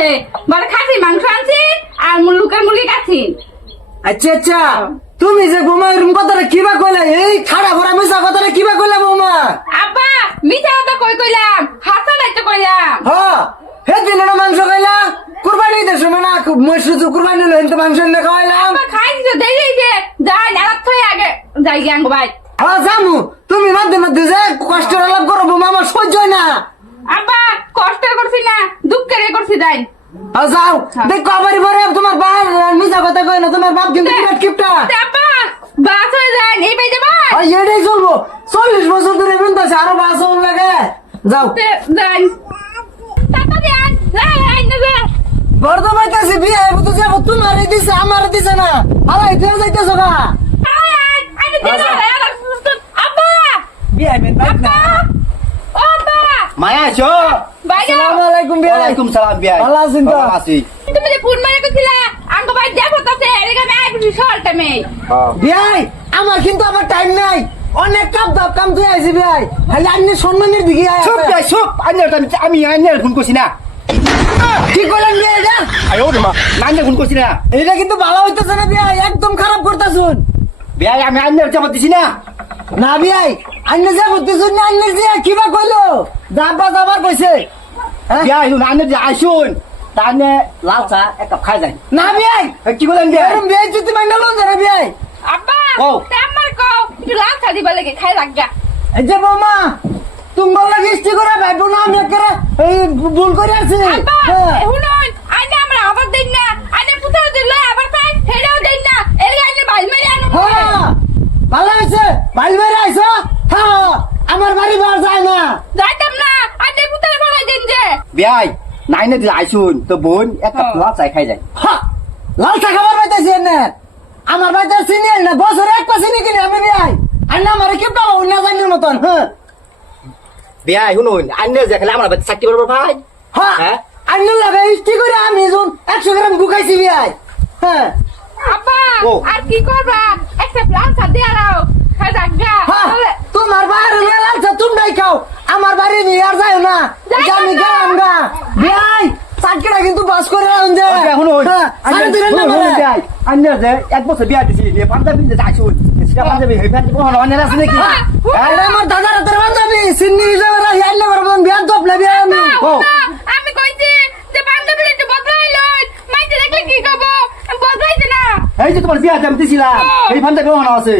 আছে। বলে খাসি মাংস আনছি আর মুলুকের মুরগি কাছি আচ্ছা আচ্ছা। তুমি যে বৌমা এরকম কথাটা কিবা কইলে? এই খাড়া ভরা মিশা কথাটা কিবা কইলে বৌমা? আব্বা মিঠা কথা কই কইলাম? হাসা নাইতে কইলাম। হ্যাঁ হে দিন মাংস খাইলা কুরবানি ঈদের সময় না মসজিদ কুরবানি হলো কিন্তু মাংস এনে খাওয়াইলাম। খাই দিছো দেই দিছে যাই নালাত থই আগে যাই গ্যাং ভাই। হ্যাঁ জামু তুমি মধ্যে মধ্যে যে কষ্ট লাভ করো বৌমা আমার সহ্য না। আব্বা কষ্ট করছি না দুঃখের করছি তাই হ্যাঁ, যাও দেখো আবার পরে তোমার বাপ মিশা কথা কয় না তোমার বাপ কিন্তু বিরাট কিপটা আব্বা বাস হয়ে যায় এই বাই যাবা আর এটাই চলবো চল্লিশ বছর ধরে বিনতেছে আরও বাস লাগে যাও যাই দেন যাই না পাইতেছি বিয়ে তো যাব তোমার দিছে আমার দিছে না আলাই তুই যাইতেছো না বিয়ে ও আব্বা মায়া আছো আসসালামু আলাইকুম বিয়ে ওয়ালাইকুম সালাম বিয়াই। ভালো আছেন তো? আছি। তুমি যে ফোন মারে কইছিলা আঙ্গ ভাই দেখো তাতে এদিকে আমি আইবি সরটা মে বিয়ে আমার কিন্তু আমার টাইম নাই। অনেক কাম দাও কাম তুই আইছি বিয়ে খালি আপনি সম্মানের দিকে আয় চুপ যাই চুপ। আইনের আমি আমি আইনের ফোন করছি না। কি করলেন বিয়ে এটা? আয়ো রে মা আইনের ফোন করছি না। এটা কিন্তু ভালো হইতেছে না বিয়ে একদম খারাপ করতেছুন। বিয়াই আমি আইনের চাপত দিছি না। না বিয়ে আন্নে যে বুঝতেছুন না আন্নে যে কিবা কইলো? যাবা যাবার কইছে। হ্যাঁ? বিয়াই আইনের যে আইসুন। তাহলে লাল চা এক কাপ খাই যাই। না কি বলেন বিয়াই? এরম বিয়ে যদি যারা বিয়ে আব্বা কও। আমার কও একটু লাল চা দিবা লাগে খাই লাগা এই যে বৌমা তুমি বললে বৃষ্টি করে ভাইবো না আমি এই ভুল করে আছি। আব্বা হ্যাঁ। শুনুন আইনে আমরা আবার দেন না আইনে পুতাও দিল আবার তাই হেডাও দেন না এর আইনে ভাই মেরে আনো। হ্যাঁ, ভালো হয়েছে ভাই মেরে আইসো হ্যাঁ আমার বাড়ি বার যায় না। যাইতাম না আইনে পুতারে ভাড়াই দেন যে। বিয়াই নাইনে যে আইসুন তো বোন এক কাপ লাল চা খাই যায় লাল চা খাবার পাইতেছি এনে। আমার বাড়িতে চিনি আনি না বছরে এক পাশে কিনি আমি বিয়াই। আর না আমার কি পাবো না জানির মতন হ্যাঁ। বিয়াই শুনুন আইনের যে খেলে আমার বাড়ি চাকরি করব ভাই। হ্যাঁ? হ্যাঁ? আন্নুর লাগে ইষ্টি করে আমি যখন একশো গ্রাম গুখাইছি বিয়াই হ্যাঁ। আব্বা আর কি করবা? একটা খাই লাগা হ্যাঁ, তোমার বাড়ি নিয়ে লালচা তোমরাই খাও। আমার বাড়ি নিয়ে আর যাও না। আমি গেলাম গা। বিয়াই চাকরিটা কিন্তু বাস করে যে শুনুন হ্যাঁ, আইনের যে এক বছর বিয়া দিছি নিয়ে পাঞ্জাবি যে আইসুন সেটা পাঞ্জাবি হয়ে ফেলতে কোনো অনেক আছে নাকি? হ্যাঁ, হ্যাঁ? আমার দাদার হাতের বান্ধবী সিন্নি হিসাবে রাখি আনলে পারব বিয়া বিয়া আমি। ও। আমি কইছি যে বান্ধবীর একটু বদলাই লই। মাইতে দেখলে কি কব? বদলাইছে না। এই যে তোমার বিয়া দাম দিছিলাম এই পাঞ্জাবি আছে।